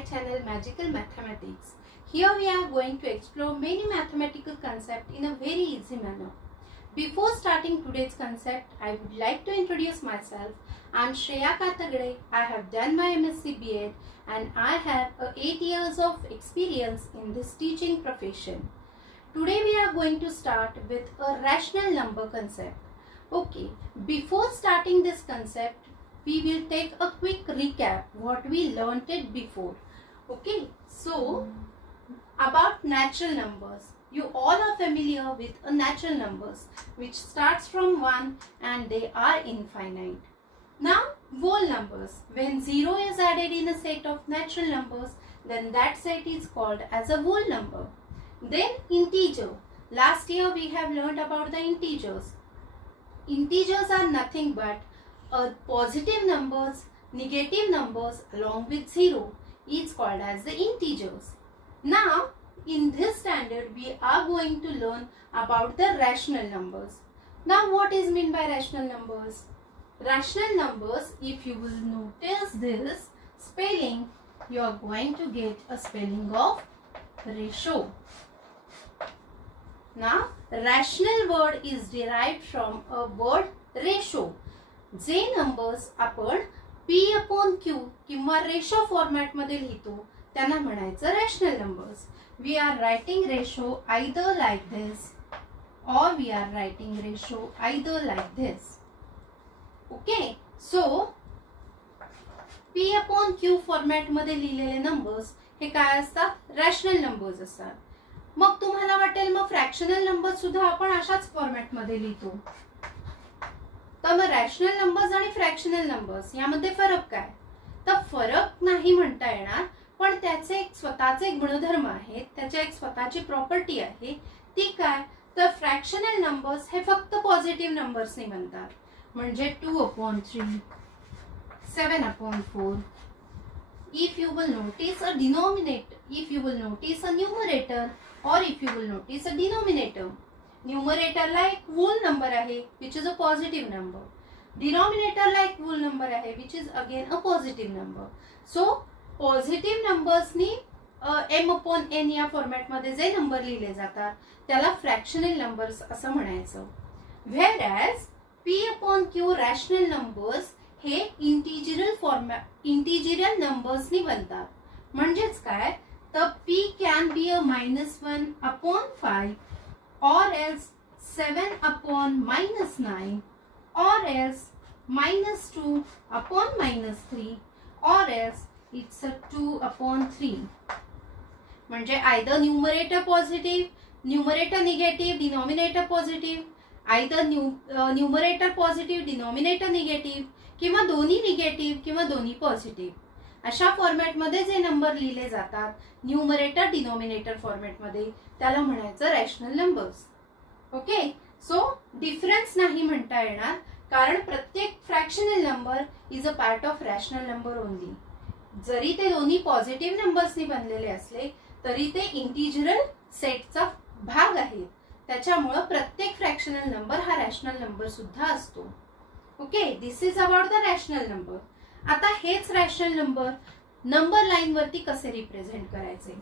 my channel Magical Mathematics. Here we are going to explore many mathematical concepts in a very easy manner. Before starting today's concept, I would like to introduce myself. I am Shreya Katagade. I have done my MSc B.Ed and I have 8 years of experience in this teaching profession. Today we are going to start with a rational number concept. Okay, before starting this concept, we will take a quick recap what we learned it before. Okay, so about natural numbers. You all are familiar with a natural numbers which starts from 1 and they are infinite. Now whole numbers. When 0 is added in a set of natural numbers, then that set is called as a whole number. Then integer. Last year we have learned about the integers. Integers are nothing but positive numbers, negative numbers along with 0 is called as the integers. Now in this standard we are going to learn about the rational numbers. Now what is meant by rational numbers? Rational numbers, if you will notice this spelling, you are going to get a spelling of ratio. Now rational word is derived from a word ratio. जे numbers आपण P/Q किंवा ratio format मध्ये लिहितो त्यांना म्हणायचं rational numbers. We are writing ratio either like this और we are writing ratio either like this. Okay, so P/Q format मध्ये लिहिलेले नंबर्स हे काय असतात? रॅशनल नंबर्स असतात. मग तुम्हाला वाटेल मग फ्रॅक्शनल नंबर सुद्धा आपण अशाच फॉर्मॅट मध्ये लिहितो. तर मग रॅशनल नंबर्स आणि फ्रॅक्शनल नंबर्स यामध्ये फरक काय? तर फरक नाही म्हणता येणार, पण त्याचे एक स्वतःचे गुणधर्म आहेत, त्याच्या एक स्वतःची प्रॉपर्टी आहे. ती काय? तर फ्रॅक्शनल नंबर्स हे फक्त पॉझिटिव्ह नंबर्सनी बनतात. म्हणजे 2/3, 7/4. If you will notice a denominator, if you will notice a numerator or if you will notice a denominator. Numerator ला एक whole number आहे which is a positive number. Denominator ला एक whole number आहे which is again a positive number. So positive numbers knee m/n या format मध्ये जे number लिहिले जातात त्याला fractional numbers असं म्हणायचं. Whereas P/Q रॅशनल नंबर्स हे इंटिजरल नंबर्स नी बनतात. म्हणजेच काय? तर P can be a -1/5 or else 7/-9 or else -2/-3 or else it's a 2/3. म्हणजे either numerator positive, numerator negative, denominator positive, either numerator positive, denominator negative किंवा दोन्ही negative किंवा दोन्ही पॉझिटिव्ह अशा फॉर्मॅट मध्ये जे नंबर लिहिले जातात न्यूमरेटर डिनॉमिनेटर फॉर्मॅट मध्ये त्याला म्हणायचं rational numbers. Okay, so difference नाही म्हणता येणार कारण प्रत्येक fractional number is a part of rational number only. जरी ते दोन्ही पॉझिटिव्ह नंबर्सनी बनलेले असले तरी ते इंटिजरल सेटचा भाग आहेत. त्याच्यामुळे प्रत्येक फ्रॅक्शनल नंबर हा रॅशनल नंबर सुद्धा असतो. Okay, this is about the rational number. आता हेच रॅशनल नंबर लाईन वरती कसे रिप्रेझेंट करायचे?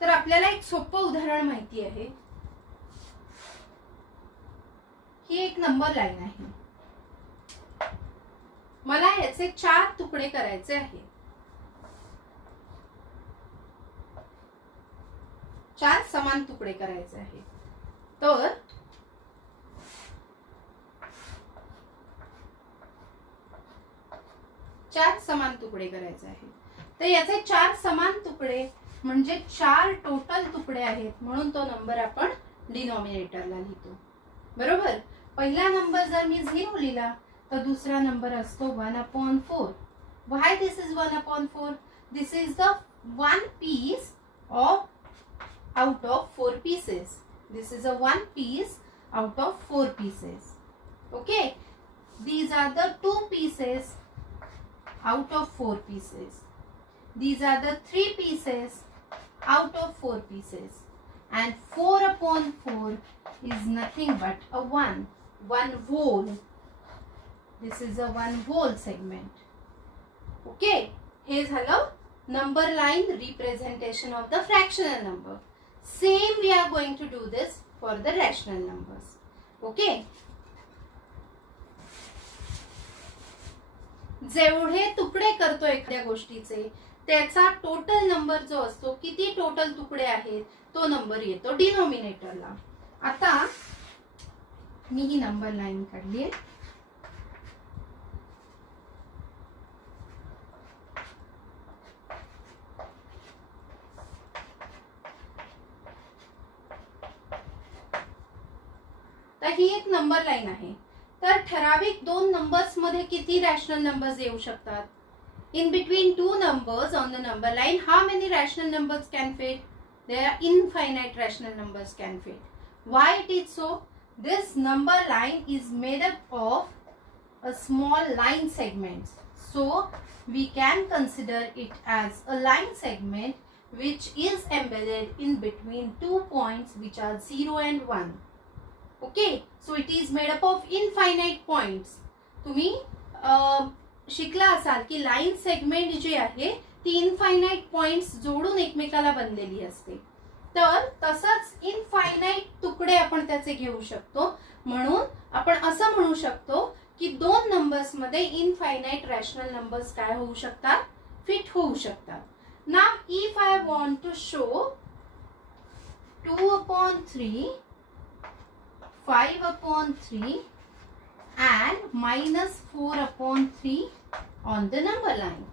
तर आपल्याला एक सोपं उदाहरण माहिती आहे. ही एक नंबर लाईन आहे. मला याचे 4 तुकडे करायचे आहेत. 4 समान तुकडे करायचे आहेत. तर 4 समान तुकडे करायचे आहेत. तर याचे 4 समान तुकडे म्हणजे 4 टोटल तुकडे आहेत म्हणून तो नंबर आपण डिनॉमिनेटरला लिहितो. बरोबर. पहिला नंबर जर मी 0 लिहिला तर दुसरा नंबर असतो 1/4. Why this is 1/4? This is the 1 piece out of 4 pieces. This is a 1 piece out of 4 pieces. Okay, these are the 2 pieces out of 4 pieces. These are the 3 pieces out of 4 pieces. And 4/4 is nothing but a 1 whole. This is a 1 whole segment. Okay, हे झालं number line representation of the fractional number. Same we are going to do this for the rational numbers. Okay, जेवढे तुकडे करतो एखाद्या गोष्टीचे त्याचा total number जो असतो, किती टोटल तुकडे आहेत तो नंबर येतो डिनॉमिनेटरला. आता मी ही नंबर लाईन काढली आहे. तर ही एक नंबर लाईन आहे. तर ठराविक दोन नंबर्स मध्ये किती रॅशनल नंबर्स येऊ शकतात? In between two numbers on the number line, how many rational numbers can fit? There are infinite rational numbers can fit. Why it is so? This number line is made up of a small line segments. So we can consider it as a line segment which is embedded in between two points which are 0 and 1. Okay, so it is made up of infinite points. तुम्ही शिकला असाल की line segment जी आहे ती infinite points जोडून एकमेकाला बनलेली असते. तर तसंच इनफायनाइट तुकडे आपण त्याचे घेऊ शकतो. म्हणून आपण असं म्हणू शकतो की दोन नंबर्स मध्ये इनफायनाइट रॅशनल नंबर्स काय होऊ शकतात? फिट होऊ शकतात. Now if I want to show 2/3, 5/3 and -4/3 on the number line,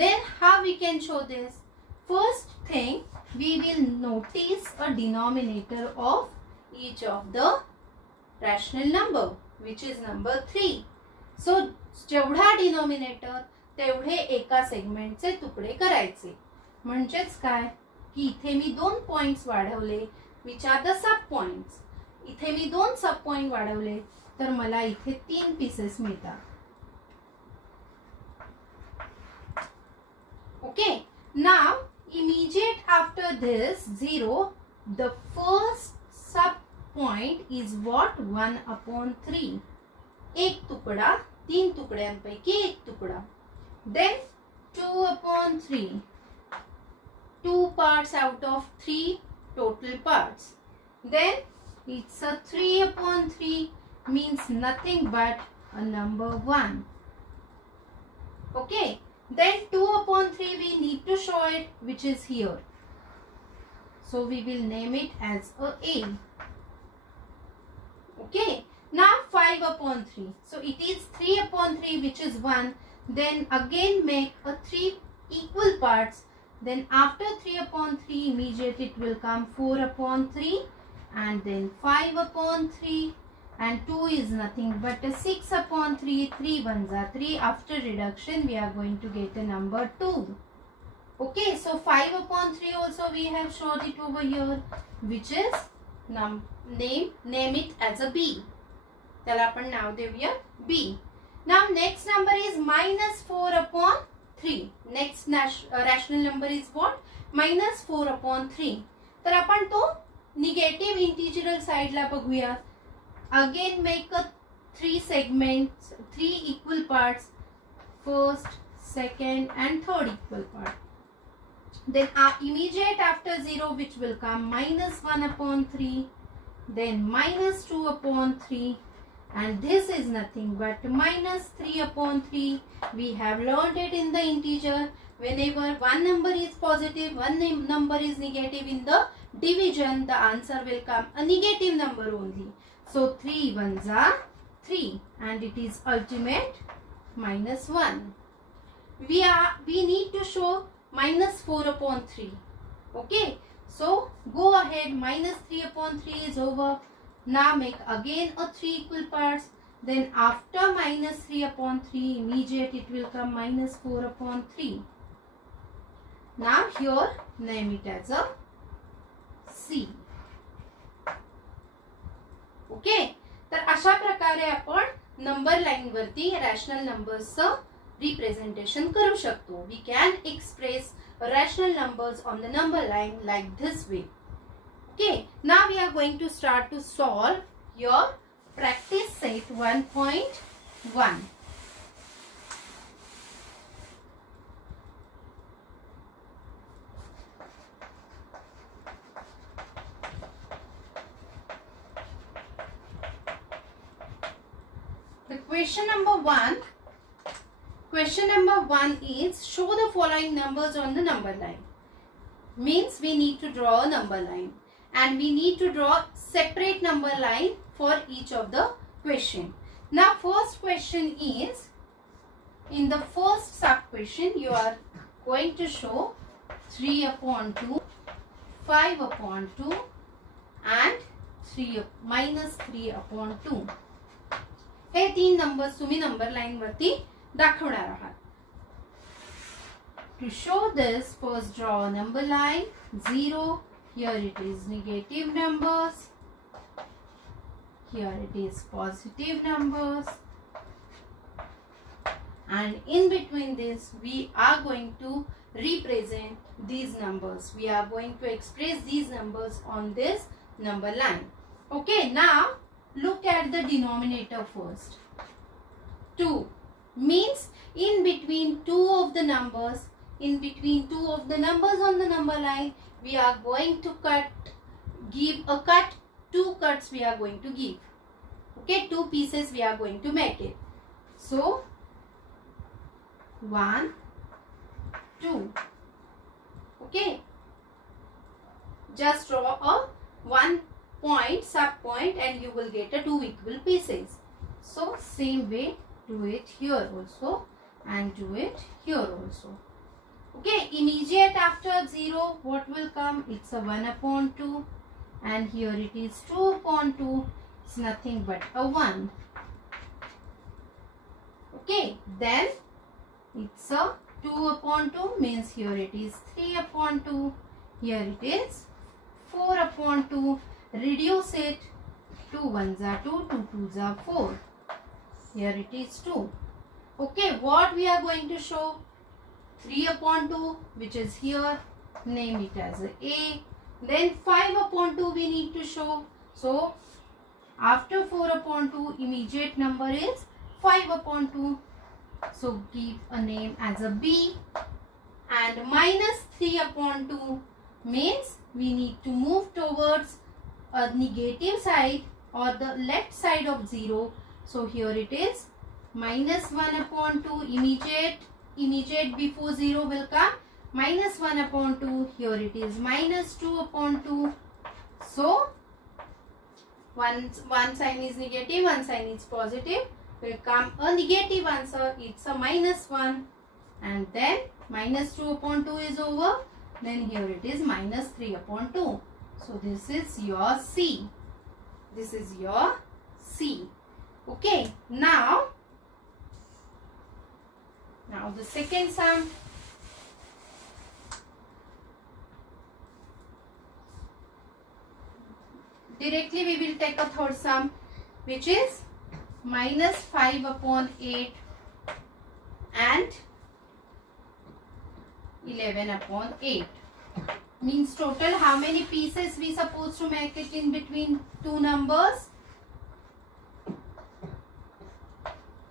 then how we can show this? First thing, we will notice a denominator of each of the rational number, which is number 3. So जेवढा denominator तेवढे एका सेगमेंटचे तुकडे करायचे. म्हणजेच काय की इथे मी दोन पॉइंट्स वाढवले, which are the सब पॉइंट्स. इथे मी दोन सब पॉइंट वाढवले तर मला इथे 3 पीसेस मिळतात. Okay, now immediate after this 0, the first sub point is what? 1/3. एक तुकडा, 3 तुकड्यांपैकी एक तुकडा. Then 2/3, 2 parts out of 3 total parts. Then it's a 3/3, means nothing but a number 1. Okay, then 2/3 we need to show it, which is here. So we will name it as a A. Okay, now 5/3. So it is 3/3, which is 1. Then again make a 3 equal parts. Then after 3/3 immediate it will come 4/3 and then 5/3. And 2 is nothing but a 6/3. 3 ones are 3. After reduction we are going to get a number 2. Okay, so 5/3 also we have shown it over here, which is name it as a B. त्याला आपण नाव देऊया B. Now next number is -4/3. Next rational number is what? -4/3. तर आपण तो negative इंटिजरल साइडला बघूया. Again make a 3 segments, 3 equal parts, first, second and third equal part. Then immediate after 0, which will come -1/3, then -2/3, and this is nothing but -3/3. We have learned it in the integer. Whenever one number is positive, one number is negative in the division, the answer will come a negative number only. So 3 ones are 3 and it is ultimate -1. We need to show -4/3. Okay, so go ahead, -3/3 is over. Now make again a 3 equal parts. Then after -3/3 immediate it will come -4/3. Now here name it as a C. Okay, तर अशा प्रकारे आपण number line वरती rational नंबर्सचं representation करू शकतो. We can express rational numbers on the number line like this way. Okay, now we are going to start to solve your practice set 1.1. question number 1. Question number 1 is show the following numbers on the number line. Means we need to draw a number line and we need to draw separate number line for each of the question. Now first question is, in the first sub question you are going to show 3 upon 2, 5 upon 2 and minus 3 upon 2. Hey 3 numbers तुम्ही number line वरती दाखवणार आहात. To show this, first draw a number line. 0. Here it is negative numbers. Here it is positive numbers. And in between this, we are going to represent these numbers. We are going to express these numbers on this number line. Okay, now look at the denominator first. 2 means in between two of the numbers on the number line, we are going to give a cut. 2 cuts we are going to give. Okay, 2 pieces we are going to make it. So 1, 2. Okay, just draw a 1 point, sub point, and you will get a 2 equal pieces. So same way do it here also and do it here also. Okay, immediate after 0, what will come? It's a 1 upon 2 and here it is 2 upon 2. It's nothing but a 1. Okay, then it's a 2 upon 2 means here it is 3 upon 2. Here it is 4 upon 2. Reduce it. 2 1s are 2, 2 2s are 4. Here it is 2. Okay, what we are going to show? 3 upon 2, which is here. Name it as A. Then 5 upon 2 we need to show. So after 4 upon 2, immediate number is 5 upon 2. So give a name as a B. And minus 3 upon 2 means we need to move towards a negative side or the left side of 0. So here it is minus 1 upon 2. Immediate before 0 will come. Minus 1 upon 2. Here it is minus 2 upon 2. So one sign is negative, one sign is positive. Will come a negative answer. It's a minus 1. And then minus 2 upon 2 is over. Then here it is minus 3 upon 2. So this is your C. This is your C. Okay. Now the second sum. Directly we will take a third sum, which is minus 5 upon 8 and 11 upon 8. Means total how many pieces we supposed to make it in between two numbers?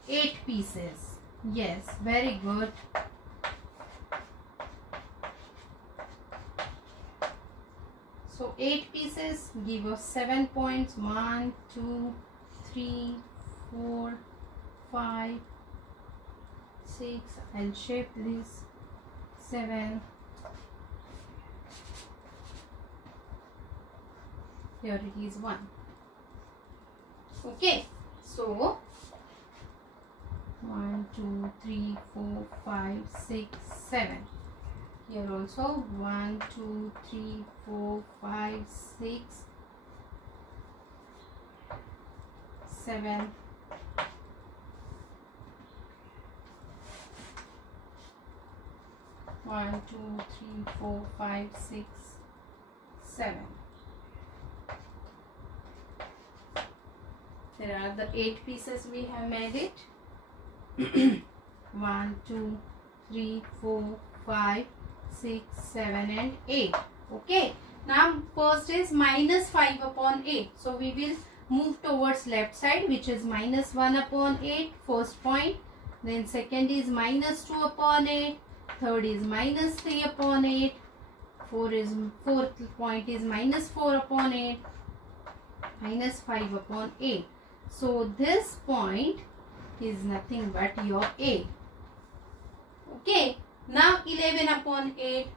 8 pieces. Yes, very good. So 8 pieces give us 7 points. 1, 2, 3, 4, 5, 6. I'll shape this. 7. Here it is 1. Okay. So 1, 2, 3, 4, 5, 6, 7. Here also 1, 2, 3, 4, 5, 6, 7. One, 2, 3, 4, 5, 6, 7. There are the 8 pieces we have made it. 1, 2, 3, 4, 5, 6, 7 and 8. Okay. Now first is minus 5 upon 8. So we will move towards left side, which is minus 1 upon 8. First point. Then second is minus 2 upon 8. Third is minus 3 upon 8. Fourth point is minus 4 upon 8. Minus 5 upon 8. So this point is nothing but your A. Okay, now 11 upon 8,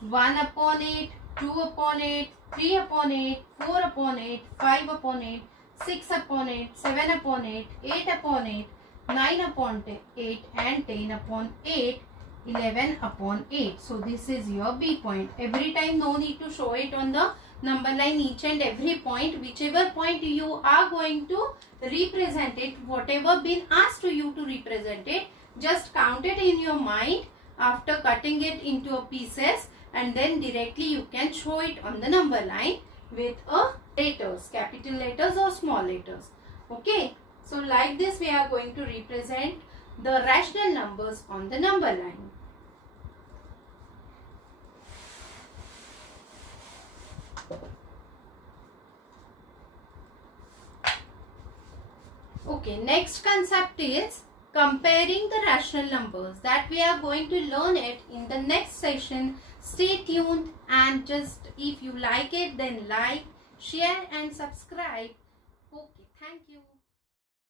1 upon 8, 2 upon 8, 3 upon 8, 4 upon 8, 5 upon 8, 6 upon 8, 7 upon 8, 8 upon 8, 9 upon 8 and 10 upon 8, 11 upon 8. So this is your B point. Every time no need to show it on the number line, each and every point, whichever point you are going to represent it, whatever been asked to you to represent it, just count it in your mind after cutting it into a pieces, and then directly you can show it on the number line with a letters, capital letters or small letters. Okay, so like this we are going to represent the rational numbers on the number line. Okay, next concept is comparing the rational numbers, that we are going to learn it in the next session. Stay tuned, and just if you like it, then like, share and subscribe. Okay, thank you.